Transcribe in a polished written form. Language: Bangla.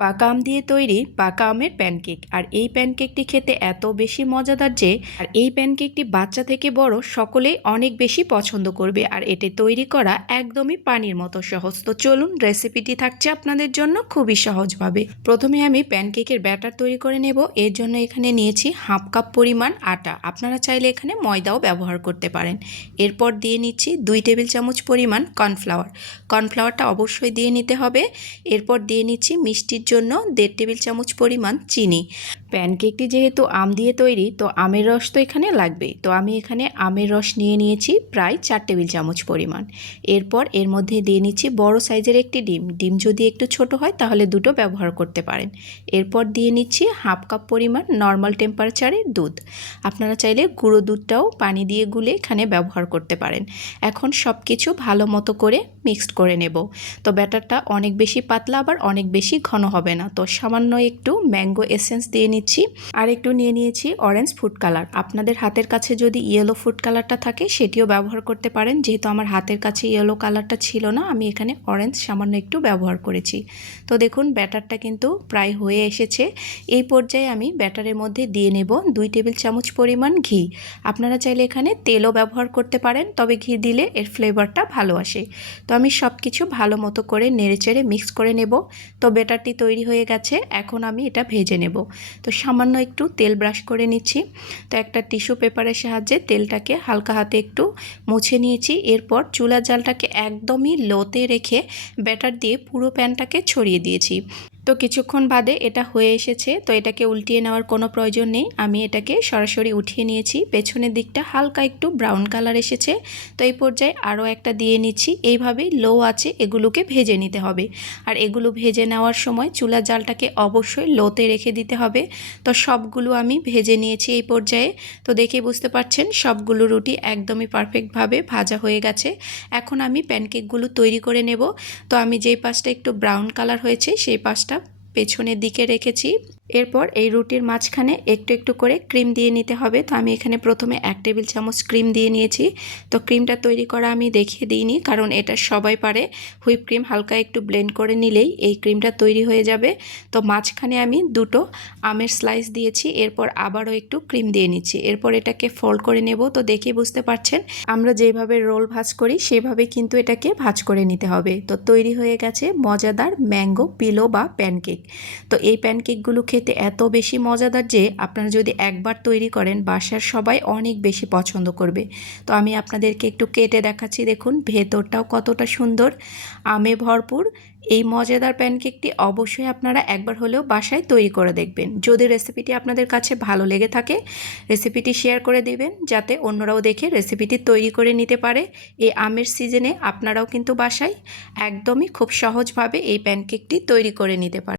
পাকা আম দিয়ে তৈরি পাকা আমের প্যানকেক। আর এই প্যানকেকটি খেতে এত বেশি মজাদার যে এই প্যানকেকটি বাচ্চা থেকে বড় সকলেই অনেক বেশি পছন্দ করবে। আর এটি তৈরি করা একদমই পানির মতো সহজ। তো চলুন, রেসিপিটি থাকছে আপনাদের জন্য খুবই সহজভাবে। প্রথমে আমি প্যানকেকের ব্যাটার তৈরি করে নেব। এর জন্য এখানে নিয়েছি হাফ কাপ পরিমাণ আটা। আপনারা চাইলে এখানে ময়দাও ব্যবহার করতে পারেন। এরপর দিয়ে নিচ্ছি 2 টেবিল চামচ পরিমাণ কর্নফ্লাওয়ার। কর্নফ্লাওয়ারটা অবশ্যই দিয়ে নিতে হবে। এরপর দিয়ে নিচ্ছি মিষ্টির জন্য 1.5 টেবিল চামচ পরিমাণ চিনি। প্যানকেকটি যেহেতু আম দিয়ে তৈরি, তো আমের রস তো এখানে লাগবেই। তো আমি এখানে আমের রস নিয়ে নিয়েছি প্রায় 4 টেবিল চামচ পরিমাণ। এরপর এর মধ্যে দিয়ে নিচ্ছি বড় সাইজের একটি ডিম। ডিম যদি একটু ছোট হয় তাহলে দুটো ব্যবহার করতে পারেন। এরপর দিয়ে নিচ্ছি হাফ কাপ পরিমাণ নর্মাল টেম্পারেচারের দুধ। আপনারা চাইলে গুঁড়ো দুধটাও পানি দিয়ে গুলে এখানে ব্যবহার করতে পারেন। এখন সব কিছু ভালো মতো করে মিক্সড করে নেব। তো ব্যাটারটা অনেক বেশি পাতলা আবার অনেক বেশি ঘন হবে না। তো সামান্য একটু ম্যাঙ্গো এসেন্স দিয়ে নিচ্ছি। আর একটু নিয়ে নিয়েছি অরেঞ্জ ফুড কালার। আপনাদের হাতের কাছে যদি ইয়েলো ফুড কালারটা থাকে সেটিও ব্যবহার করতে পারেন। যেহেতু আমার হাতের কাছে ইয়েলো কালারটা ছিল না, আমি এখানে অরেঞ্জ সামান্য একটু ব্যবহার করেছি। তো দেখুন, ব্যাটারটা কিন্তু প্রায় হয়ে এসেছে। এই পর্যায়ে আমি ব্যাটারের মধ্যে দিয়ে নেব 2 টেবিল চামচ পরিমাণ ঘি। আপনারা চাইলে এখানে তেলও ব্যবহার করতে পারেন, তবে ঘি দিলে এর ফ্লেভারটা ভালো আসে। তো আমি সব কিছু ভালো মতো করে নেড়েচেড়ে মিক্স করে নেব। তো ব্যাটারটি তৈরি হয়ে গেছে। এখন আমি এটা ভেজে নেব। তো সামান্য একটু তেল ব্রাশ করে নিচ্ছি। তো একটা টিস্যু পেপারের সাহায্যে তেলটাকে হালকা হাতে একটু মুছে নিয়েছি। এরপর চুলার জালটাকে একদমই লোতে রেখে ব্যাটার দিয়ে পুরো প্যানটাকে ছড়িয়ে দিয়েছি। তো কিছুক্ষণ বাদে এটা হয়ে এসেছে। তো এটাকে উল্টিয়ে নেওয়ার কোনো প্রয়োজন নেই। আমি এটাকে সরাসরি উঠিয়ে নিয়েছি। পেছনের দিকটা হালকা একটু ব্রাউন কালার এসেছে। তো এই পর্যায়ে আরও একটা দিয়ে নিচ্ছি। এইভাবেই লো আছে এগুলোকে ভেজে নিতে হবে। আর এগুলো ভেজে নেওয়ার সময় চুলার জালটাকে অবশ্যই লোতে রেখে দিতে হবে। তো সবগুলো আমি ভেজে নিয়েছি এই পর্যায়ে। তো দেখে বুঝতে পারছেন সবগুলো রুটি একদমই পারফেক্টভাবে ভাজা হয়ে গেছে। এখন আমি প্যানকেকগুলো তৈরি করে নেব। তো আমি যেই পাশটা একটু ব্রাউন কালার হয়েছে সেই পাশটা পেছনের দিকে রেখেছি। এরপর এই রুটির মাঝখানে একটু একটু করে ক্রিম দিয়ে নিতে হবে। তো আমি এখানে প্রথমে 1 টেবিল চামচ ক্রিম দিয়ে নিয়েছি। তো ক্রিমটা তৈরি করা আমি দেখিয়ে দিইনি, কারণ এটা সবাই পারে। হুইপ ক্রিম হালকা একটু ব্লেন্ড করে নিলেই এই ক্রিমটা তৈরি হয়ে যাবে। তো মাঝখানে আমি দুটো আমের স্লাইস দিয়েছি। এরপর আবারও একটু ক্রিম দিয়ে নিচ্ছি। এরপর এটাকে ফোল্ড করে নেব। তো দেখে বুঝতে পারছেন আমরা যেভাবে রোল ভাজ করি সেভাবে কিন্তু এটাকে ভাজ করে নিতে হবে। তো তৈরি হয়ে গেছে মজাদার ম্যাঙ্গো পিলো বা প্যানকেক। তো এই প্যানকেকগুলো খেতে এত বেশি মজাদার যে আপনারা যদি একবার তৈরি করেন বাসার সবাই অনেক বেশি পছন্দ করবে। তো আমি আপনাদেরকে একটু কেটে দেখাচ্ছি। দেখুন ভেতরটাও কতটা সুন্দর, আমে ভরপুর। এই মজাদার প্যানকেকটি অবশ্যই আপনারা একবার হলেও বাসায় তৈরি করে দেখবেন। যদি রেসিপিটি আপনাদের কাছে ভালো লেগে থাকে রেসিপিটি শেয়ার করে দিবেন, যাতে অন্যরাও দেখে রেসিপিটি তৈরি করে নিতে পারে। এই আমের সিজনে আপনারাও কিন্তু বাসায় একদমই খুব সহজভাবে এই প্যানকেকটি তৈরি করে নিতে পারেন।